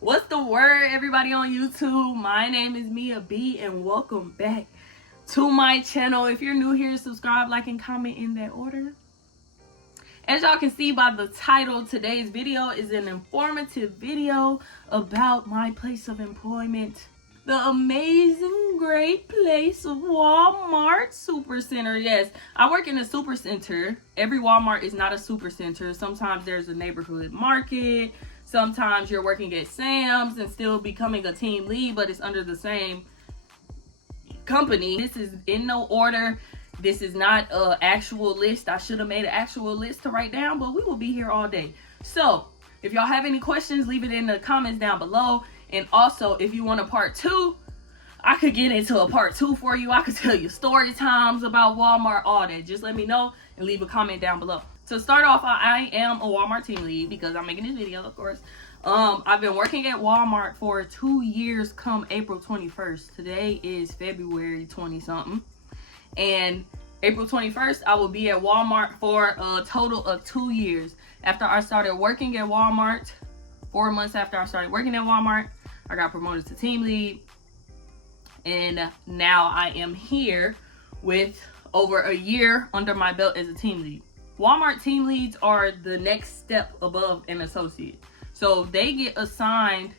What's the word, everybody on YouTube? My name is Mia B, and welcome back to my channel. If you're new here, subscribe, like, and comment in that order. As y'all can see by the title, today's video is an informative video about my place of employment. The amazing, great place of Walmart Supercenter. Yes, I work in a supercenter. Every Walmart is not a supercenter. Sometimes there's a neighborhood market. Sometimes you're working at Sam's and still becoming a team lead, but it's under the same company. This is in no order. This is not an actual list. I should have made an actual list to write down, but we will be here all day. So if y'all have any questions, leave it in the comments down below. And also, if you want a part 2, I could get into a part 2 for you. I could tell you story times about Walmart, all that. Just let me know and leave a comment down below. To start off, I am a Walmart team lead because I'm making this video, of course. I've been working at Walmart for 2 years come April 21st. Today is February 20-something. And April 21st, I will be at Walmart for a total of 2 years. After I started working at Walmart, 4 months after I started working at Walmart, I got promoted to team lead. And now I am here with over a year under my belt as a team lead. Walmart team leads are the next step above an associate. So they get assigned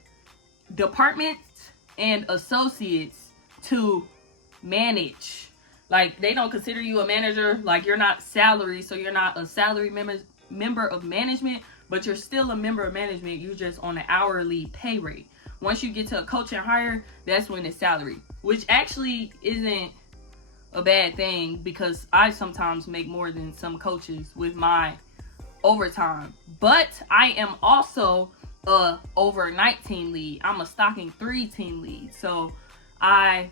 departments and associates to manage. Like, they don't consider you a manager. Like, you're not salary, so you're not a salary member of management, but you're still a member of management. You're just on an hourly pay rate. Once you get to a coach and hire, that's when it's salary, which actually isn't a bad thing because I sometimes make more than some coaches with my overtime. But I am also a overnight team lead. I'm a stocking 3 team lead. So I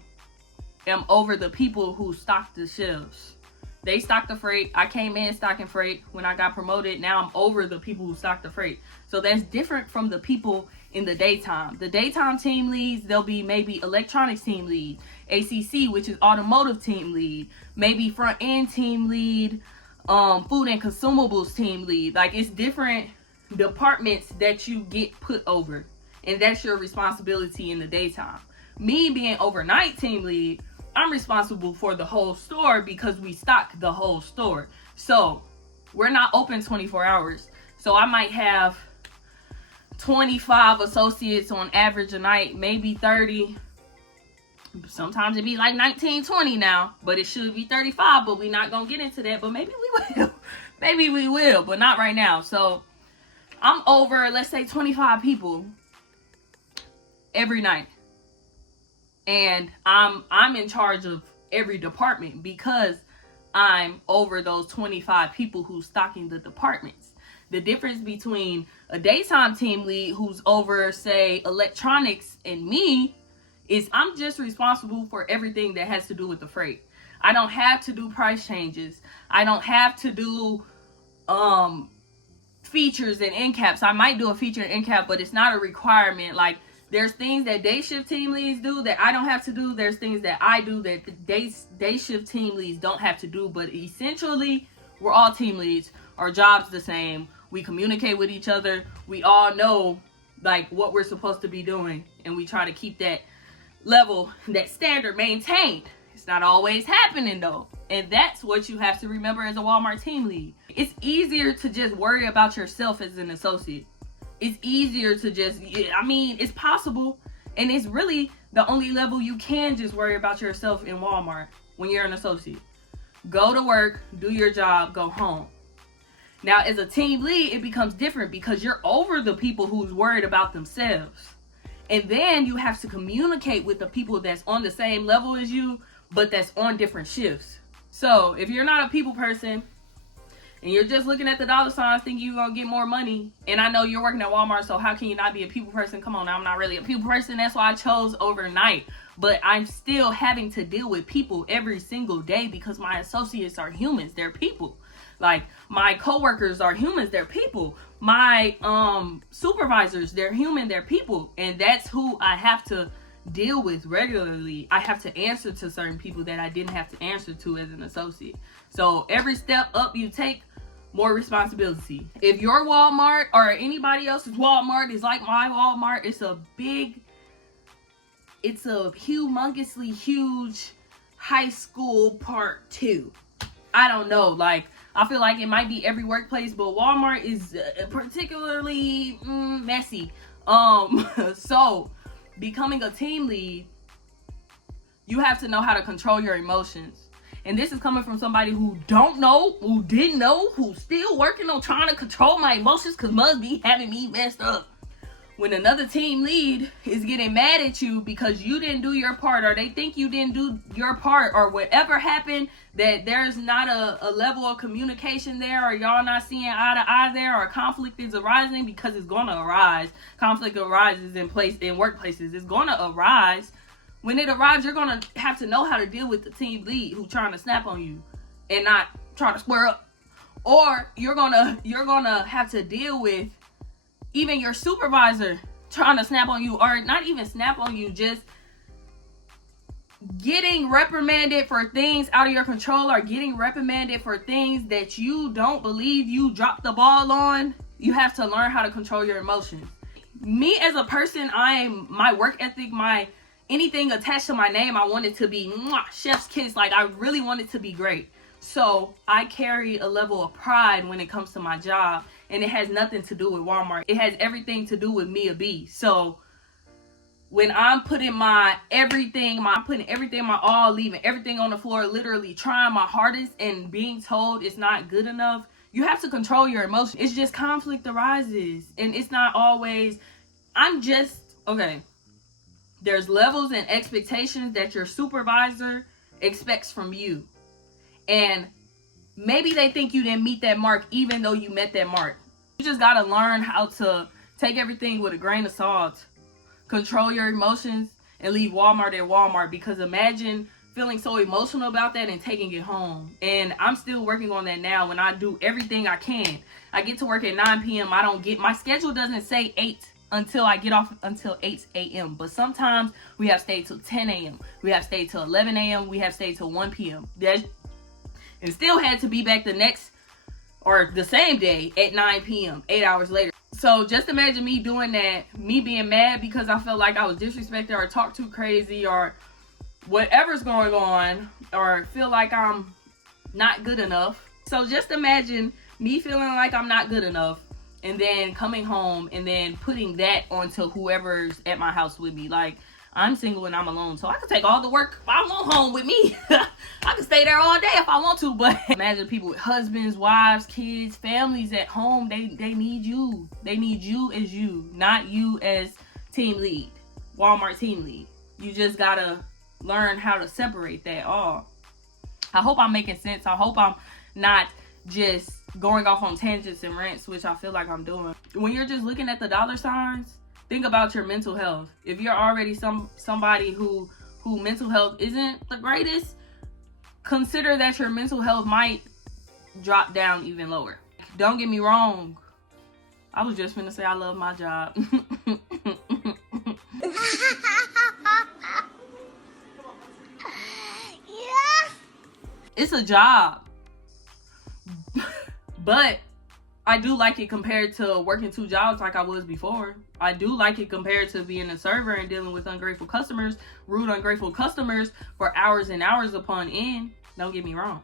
am over the people who stock the shelves. They stock the freight. I came in stocking freight when I got promoted. Now I'm over the people who stock the freight. So that's different from the people in the daytime. The daytime team leads, they'll be maybe electronics team lead, ACC, which is automotive team lead, maybe front end team lead, food and consumables team lead. Like, it's different departments that you get put over, and that's your responsibility in the daytime. Me being overnight team lead, I'm responsible for the whole store because we stock the whole store. So we're not open 24 hours. So I might have 25 associates on average a night, maybe 30. Sometimes it be like 19, 20 now, but it should be 35, but we're not gonna get into that, but maybe we will. Maybe we will, but not right now. So I'm over, let's say, 25 people every night. And I'm in charge of every department because I'm over those 25 people who's stocking the departments. The difference between a daytime team lead who's over, say, electronics and me is I'm just responsible for everything that has to do with the freight. I don't have to do price changes. I don't have to do features and end caps. I might do a feature and end cap, but it's not a requirement. Like, there's things that day shift team leads do that I don't have to do. There's things that I do that the day shift team leads don't have to do. But essentially, we're all team leads. Our job's the same. We communicate with each other. We all know, like, what we're supposed to be doing. And we try to keep that level, that standard maintained. It's not always happening, though. And that's what you have to remember as a Walmart team lead. It's easier to just worry about yourself as an associate. It's easier to just, I mean, it's possible. And it's really the only level you can just worry about yourself in Walmart when you're an associate. Go to work, do your job, go home. Now, as a team lead, it becomes different because you're over the people who's worried about themselves. And then you have to communicate with the people that's on the same level as you, but that's on different shifts. So if you're not a people person, and you're just looking at the dollar signs thinking you're going to get more money, and I know you're working at Walmart, so how can you not be a people person? Come on, now, I'm not really a people person. That's why I chose overnight. But I'm still having to deal with people every single day because my associates are humans. They're people. Like, my coworkers are humans. They're people. My supervisors, they're human. They're people. And that's who I have to deal with regularly. I have to answer to certain people that I didn't have to answer to as an associate. So every step up you take more responsibility. If your Walmart or anybody else's Walmart is like my Walmart, it's a humongously huge high school part 2. I don't know, like, I feel like it might be every workplace, but Walmart is particularly messy. So becoming a team lead, you have to know how to control your emotions. And this is coming from somebody who didn't know, who's still working on trying to control my emotions, because must be having me messed up. When another team lead is getting mad at you because you didn't do your part, or they think you didn't do your part, or whatever happened, that there's not a level of communication there, or y'all not seeing eye to eye there, or conflict is arising, because it's going to arise. Conflict arises in workplaces. It's going to arise. When it arrives, you're going to have to know how to deal with the team lead who's trying to snap on you and not trying to square up. Or you're going to have to deal with even your supervisor trying to snap on you, or not even snap on you, just getting reprimanded for things out of your control, or getting reprimanded for things that you don't believe you dropped the ball on. You have to learn how to control your emotions. Me as a person, my work ethic, anything attached to my name, I want it to be chef's kiss. Like, I really want it to be great. So I carry a level of pride when it comes to my job, and it has nothing to do with Walmart. It has everything to do with me, a B. So when I'm putting everything, my all, leaving everything on the floor, literally trying my hardest and being told it's not good enough, you have to control your emotions. It's just conflict arises, and it's not always, okay. There's levels and expectations that your supervisor expects from you. And maybe they think you didn't meet that mark, even though you met that mark. You just got to learn how to take everything with a grain of salt, control your emotions, and leave Walmart at Walmart. Because imagine feeling so emotional about that and taking it home. And I'm still working on that now. When I do everything I can, I get to work at 9 p.m. My schedule doesn't say 8 until I get off until 8 a.m. But sometimes we have stayed till 10 a.m. We have stayed till 11 a.m. We have stayed till 1 p.m. And still had to be back the same day at 9 p.m., 8 hours later. So just imagine me doing that, me being mad because I felt like I was disrespected or talked too crazy or whatever's going on, or feel like I'm not good enough. So just imagine me feeling like I'm not good enough, and then coming home and then putting that onto whoever's at my house with me. Like, I'm single and I'm alone, so I can take all the work if I want home with me. I can stay there all day if I want to, but imagine people with husbands, wives, kids, families at home. They need you. They need you as you, not you as team lead, Walmart team lead. You just gotta learn how to separate that all. I hope I'm making sense. I hope I'm not just going off on tangents and rants, which I feel like I'm doing. When you're just looking at the dollar signs, think about your mental health. If you're already somebody who mental health isn't the greatest, consider that your mental health might drop down even lower. Don't get me wrong. I was just finna say I love my job. It's a job. But I do like it compared to working 2 jobs like I was before. I do like it compared to being a server and dealing with ungrateful customers, rude, ungrateful customers for hours and hours upon end. Don't get me wrong.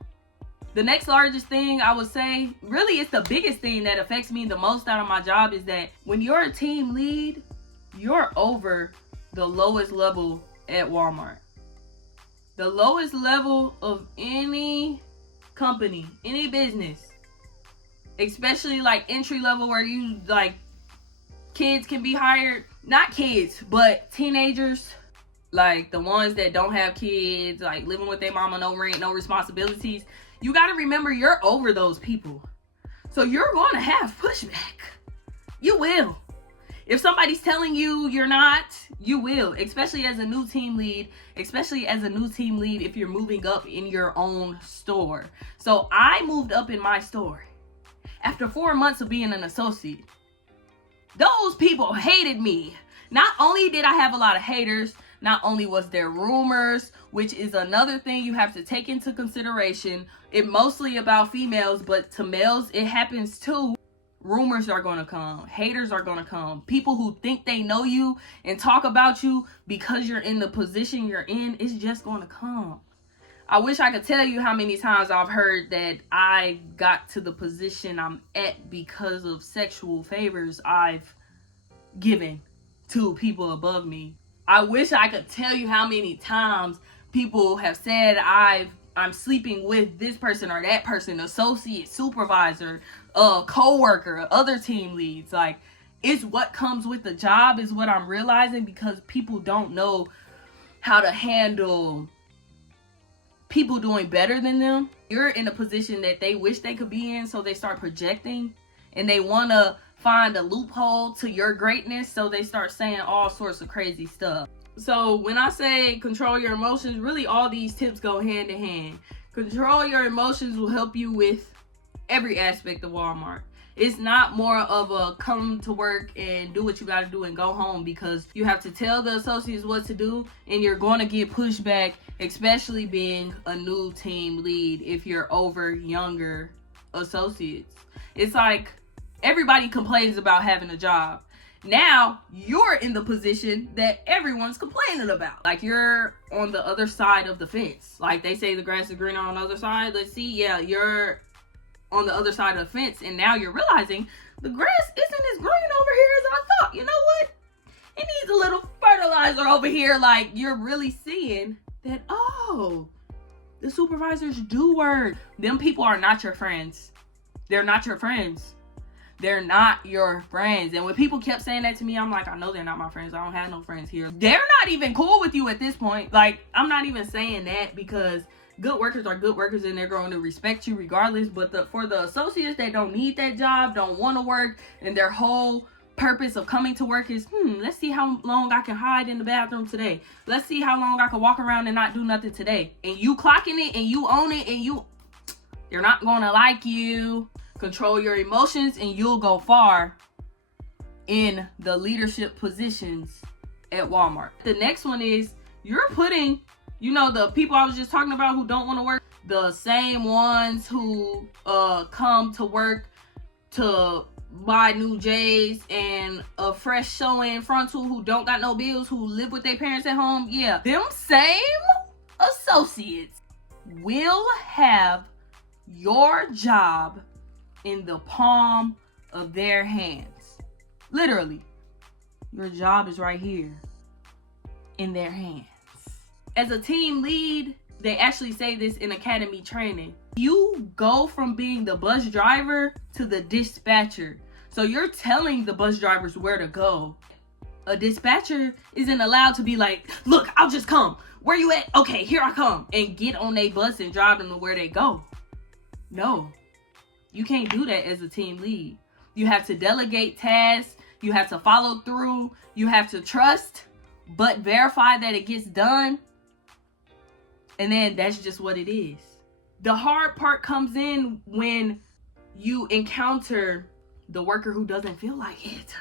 The next largest thing I would say, really it's the biggest thing that affects me the most out of my job, is that when you're a team lead, you're over the lowest level at Walmart. The lowest level of any company, any business. Especially like entry level, where you like kids can be hired. Not kids, but teenagers, like the ones that don't have kids, like living with their mama, no rent, no responsibilities. You got to remember, you're over those people. So you're going to have pushback. You will. If somebody's telling you you're not, you will. Especially as a new team lead. Especially as a new team lead if you're moving up in your own store. So I moved up in my store after 4 months of being an associate. Those people hated me. Not only did I have a lot of haters, not only was there rumors, which is another thing you have to take into consideration. It mostly about females, but to males, it happens too. Rumors are going to come. Haters are going to come. People who think they know you and talk about you because you're in the position you're in, it's just going to come. I wish I could tell you how many times I've heard that I got to the position I'm at because of sexual favors I've given to people above me. I wish I could tell you how many times people have said I'm sleeping with this person or that person, associate, supervisor, co-worker, other team leads. Like, it's what comes with the job is what I'm realizing, because people don't know how to handle people doing better than them. You're in a position that they wish they could be in, so they start projecting and they want to find a loophole to your greatness, so they start saying all sorts of crazy stuff. So when I say control your emotions, really all these tips go hand in hand. Control your emotions will help you with every aspect of Walmart. It's not more of a come to work and do what you got to do and go home, because you have to tell the associates what to do and you're going to get pushback, especially being a new team lead if you're over younger associates. It's like everybody complains about having a job. Now you're in the position that everyone's complaining about. Like, you're on the other side of the fence. Like they say the grass is greener on the other side. Let's see. Yeah, you're on the other side of the fence, and now you're realizing the grass isn't as green over here as I thought. You know what? It needs a little fertilizer over here. Like, you're really seeing that, oh, the supervisors do work. Them people are not your friends. They're not your friends. They're not your friends. And when people kept saying that to me, I'm like, I know they're not my friends. I don't have no friends here. They're not even cool with you at this point. Like, I'm not even saying that, because good workers are good workers and they're going to respect you regardless. But for the associates that don't need that job, don't want to work, and their whole purpose of coming to work is, let's see how long I can hide in the bathroom today. Let's see how long I can walk around and not do nothing today. And you clocking it and you own it, and they're not going to like you. Control your emotions and you'll go far in the leadership positions at Walmart. The next one is, you're putting, the people I was just talking about who don't want to work, the same ones who come to work to buy new J's and a fresh sew-in frontal, who don't got no bills, who live with their parents at home. Yeah, them same associates will have your job in the palm of their hands. Literally, your job is right here in their hands. As a team lead, they actually say this in academy training. You go from being the bus driver to the dispatcher. So you're telling the bus drivers where to go. A dispatcher isn't allowed to be like, look, I'll just come. Where you at? Okay, here I come. And get on their bus and drive them to where they go. No. You can't do that as a team lead. You have to delegate tasks. You have to follow through. You have to trust, but verify that it gets done. And then that's just what it is. The hard part comes in when you encounter the worker who doesn't feel like it.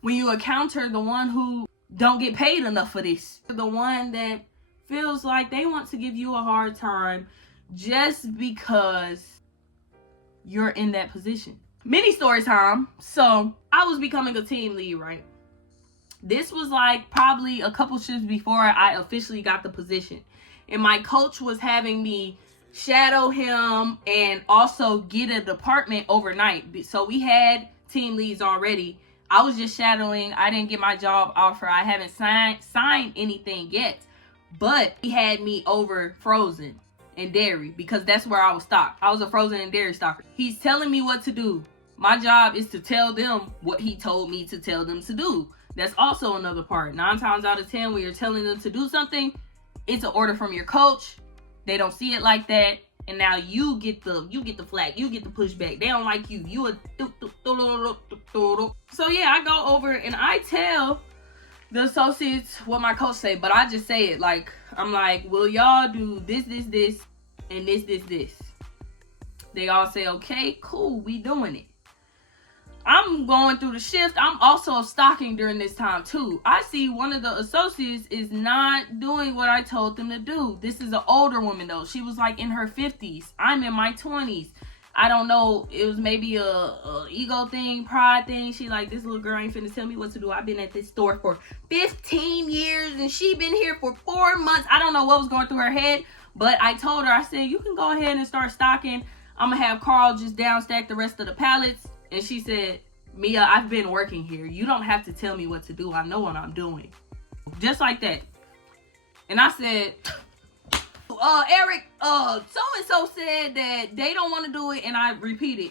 When you encounter the one who don't get paid enough for this. The one that feels like they want to give you a hard time just because you're in that position. Mini story time. So I was becoming a team lead, right? This was like probably a couple shifts before I officially got the position. And my coach was having me shadow him and also get a department overnight. So we had team leads already. I was just shadowing. I didn't get my job offer. I haven't signed anything yet. But he had me over frozen and dairy, because that's where I was stocked. I was a frozen and dairy stocker. He's telling me what to do. My job is to tell them what he told me to tell them to do. That's also another part. 9 times out of 10, when you're telling them to do something, it's an order from your coach. They don't see it like that, and now you get the flag, you get the pushback. They don't like you. So yeah, I go over and I tell the associates what my coach say, but I just say it like, I'm like, will y'all do this, and this. They all say, okay, cool, we doing it. I'm going through the shift. I'm also stocking during this time too. I see one of the associates is not doing what I told them to do. This is an older woman though. She was like in her 50s. I'm in my 20s. I don't know. It was maybe a ego thing, pride thing. She like, this little girl ain't finna tell me what to do. I've been at this store for 15 years and she been here for 4 months. I don't know what was going through her head, but I told her, I said, you can go ahead and start stocking. I'm gonna have Carl just downstack the rest of the pallets. And she said, Mia, I've been working here. You don't have to tell me what to do. I know what I'm doing. Just like that. And I said, Eric, so-and-so said that they don't want to do it. And I repeated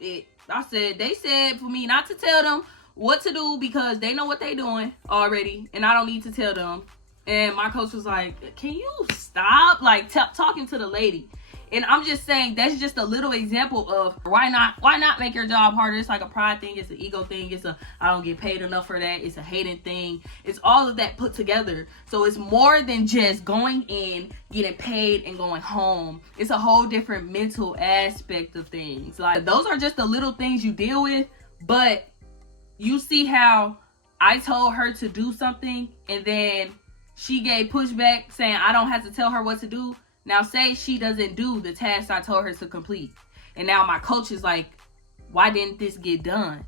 it. I said, they said for me not to tell them what to do because they know what they doing already. And I don't need to tell them. And my coach was like, can you stop? Like, talking to the lady. And I'm just saying, that's just a little example of why not make your job harder. It's like a pride thing. It's an ego thing. It's a, I don't get paid enough for that. It's a hating thing. It's all of that put together. So it's more than just going in, getting paid, and going home. It's a whole different mental aspect of things. Like, those are just the little things you deal with. But you see how I told her to do something, and then she gave pushback saying I don't have to tell her what to do. Now, say she doesn't do the task I told her to complete. And now my coach is like, why didn't this get done?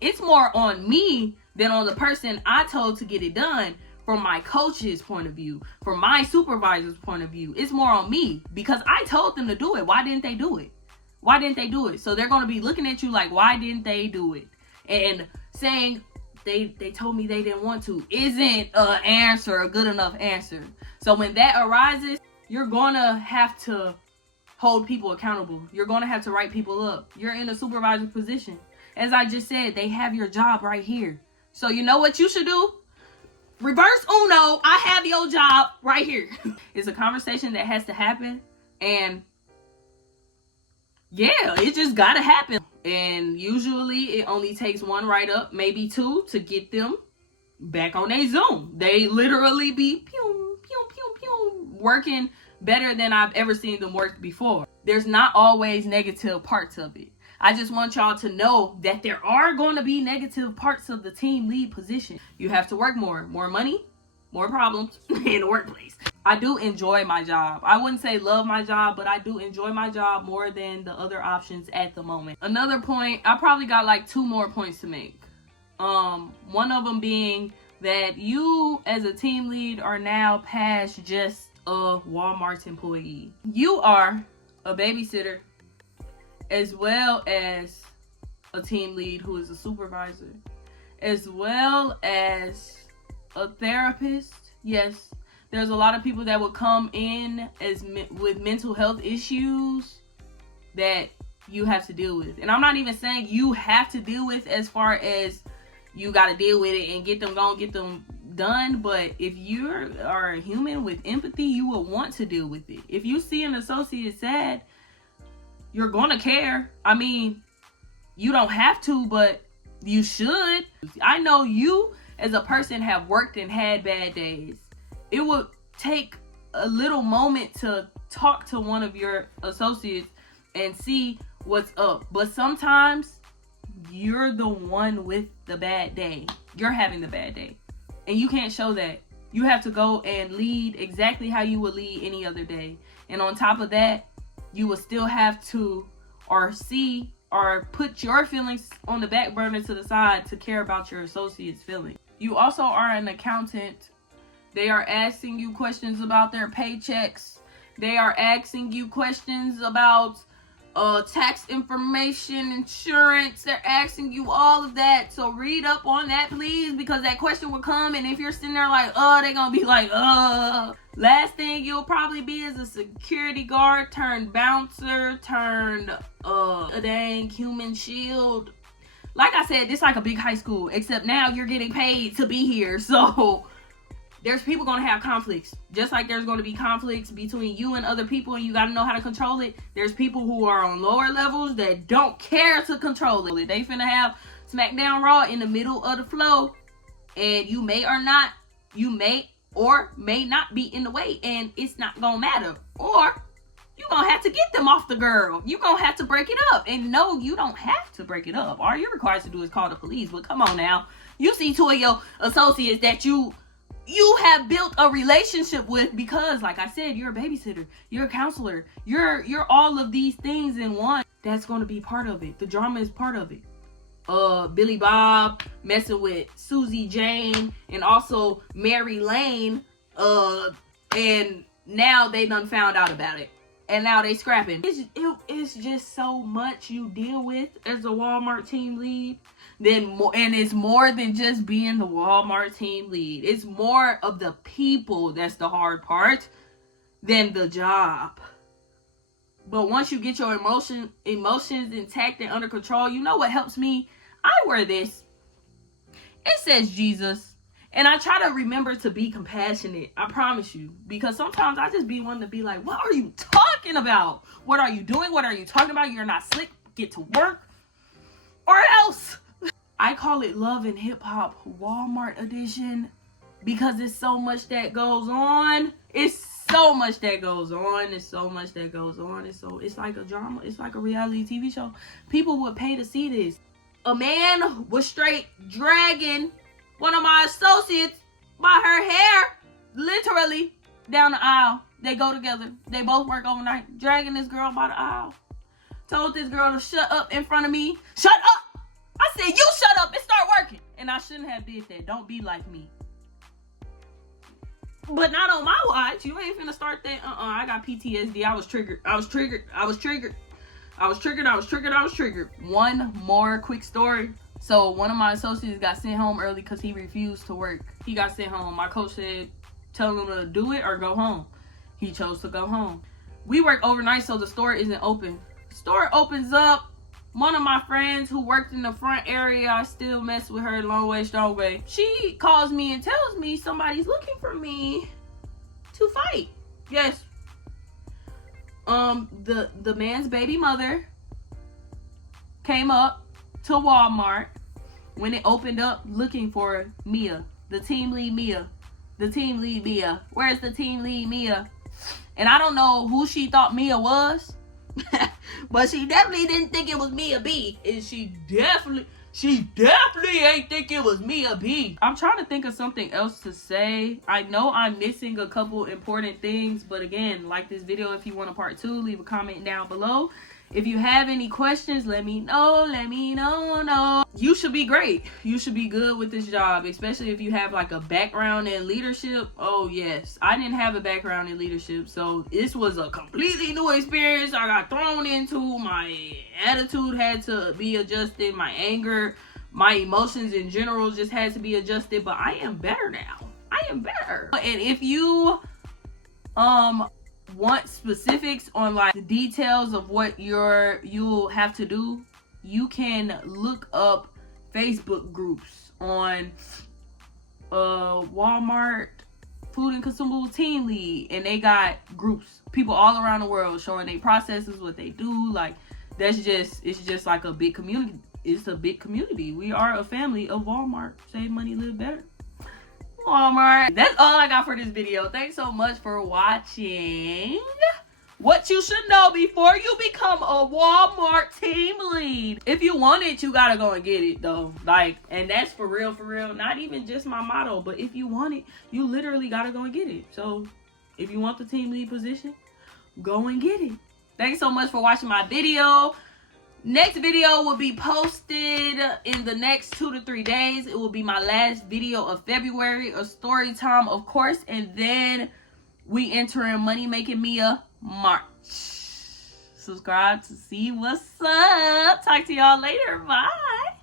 It's more on me than on the person I told to get it done from my coach's point of view, from my supervisor's point of view. It's more on me because I told them to do it. Why didn't they do it? Why didn't they do it? So they're going to be looking at you like, why didn't they do it? And saying they told me they didn't want to isn't an answer, a good enough answer. So when that arises, you're going to have to hold people accountable. You're going to have to write people up. You're in a supervisor position. As I just said, they have your job right here. So you know what you should do? Reverse Uno. I have your job right here. It's a conversation that has to happen. And yeah, it just got to happen. And usually it only takes one write-up, maybe two, to get them back on their Zoom. They literally be pew, pew, pew, pew, working better than I've ever seen them work before. There's not always negative parts of it. I just want y'all to know that there are going to be negative parts of the team lead position. You have to work more money, more problems in the workplace. I do enjoy my job. I wouldn't say love my job, but I do enjoy my job more than the other options at the moment. Another point, I probably got like 2 more points to make. One of them being that you as a team lead are now past just a Walmart employee. You are a babysitter as well as a team lead who is a supervisor, as well as a therapist. Yes, there's a lot of people that will come in as with mental health issues that you have to deal with. And I'm not even saying you have to deal with as far as you got to deal with it and get them gone, get them done. But if you are a human with empathy, you will want to deal with it. If you see an associate sad, you're going to care. I mean, you don't have to, but you should. I know you as a person have worked and had bad days. It would take a little moment to talk to one of your associates and see what's up. But sometimes you're the one with the bad day. You're having the bad day. And you can't show that. You have to go and lead exactly how you would lead any other day. And on top of that, you will still have to put your feelings on the back burner to the side to care about your associates' feelings. You also are an accountant. They are asking you questions about their paychecks. They are asking you questions about tax information, insurance. They're asking you all of that. So read up on that, please, because that question will come. And if you're sitting there like, they're going to be like, last thing you'll probably be is a security guard turned bouncer turned a dang human shield. Like I said, this like a big high school, except now you're getting paid to be here. So there's people going to have conflicts. Just like there's going to be conflicts between you and other people, and you got to know how to control it. There's people who are on lower levels that don't care to control it. They finna have SmackDown Raw in the middle of the flow, and you may or may not be in the way, and it's not going to matter. Or you're going to have to get them off the girl. You're going to have to break it up. And no, you don't have to break it up. All you're required to do is call the police. But come on now. You see two of your associates that you have built a relationship with because, like I said, you're a babysitter, you're a counselor, you're all of these things in one. That's going to be part of it. The drama is part of it. Billy Bob messing with Susie Jane and also Mary Lane. And now they done found out about it. And now they scrapping. It's just so much you deal with as a Walmart team lead. And it's more than just being the Walmart team lead. It's more of the people that's the hard part than the job. But once you get your emotions intact and under control, you know what helps me? I wear this. It says Jesus. And I try to remember to be compassionate. I promise you. Because sometimes I just be wanting to be like, what are you talking about? What are you doing? What are you talking about? You're not slick. Get to work. Or else. I call it Love and Hip Hop Walmart Edition. Because it's so much that goes on. It's so much that goes on. It's so much that goes on. It's like a drama. It's like a reality TV show. People would pay to see this. A man was straight dragging one of my associates by her hair, literally, down the aisle. They go together. They both work overnight. Dragging this girl by the aisle. Told this girl to shut up in front of me. Shut up! I said, you shut up and start working. And I shouldn't have did that. Don't be like me. But not on my watch. You ain't finna start that. I got PTSD. I was triggered. One more quick story. So one of my associates got sent home early because he refused to work. He got sent home. My coach said, tell him to do it or go home. He chose to go home. We work overnight, so the store isn't open. Store opens up. One of my friends who worked in the front area, I still mess with her long way, strong way. She calls me and tells me somebody's looking for me to fight. Yes. The man's baby mother came up to Walmart when it opened up looking for Mia, the team lead Mia. Where's the team lead Mia? And I don't know who she thought Mia was. But she definitely didn't think it was Mia B. And she definitely ain't think it was Mia B. I'm trying to think of something else to say. I know I'm missing a couple important things. But again, like this video if you want a part 2. Leave a comment down below. If you have any questions, let me know. No. You should be great. You should be good with this job, especially if you have like a background in leadership. Oh yes, I didn't have a background in leadership, so this was a completely new experience. I got thrown into. My attitude had to be adjusted. My anger, my emotions in general just had to be adjusted. But I am better now. I am better. And if you want specifics on like the details of what you'll have to do, you can look up Facebook groups on Walmart Food and Consumable Team Lead, and they got groups, people all around the world showing their processes, what they do. Like it's just like a big community. It's a big community. We are a family of Walmart. Save money, live better. Walmart. That's all I got for this video. Thanks so much for watching. What you should know before you become a Walmart team lead. If you want it, you gotta go and get it though. Like, and that's for real. Not even just my motto, but if you want it, you literally gotta go and get it. So if you want the team lead position, go and get it. Thanks so much for watching my video. Next video will be posted in the next 2 to 3 days. It will be my last video of February, a story time, of course. And then we enter in Money Making Mia March. Subscribe to see what's up. Talk to y'all later. Bye.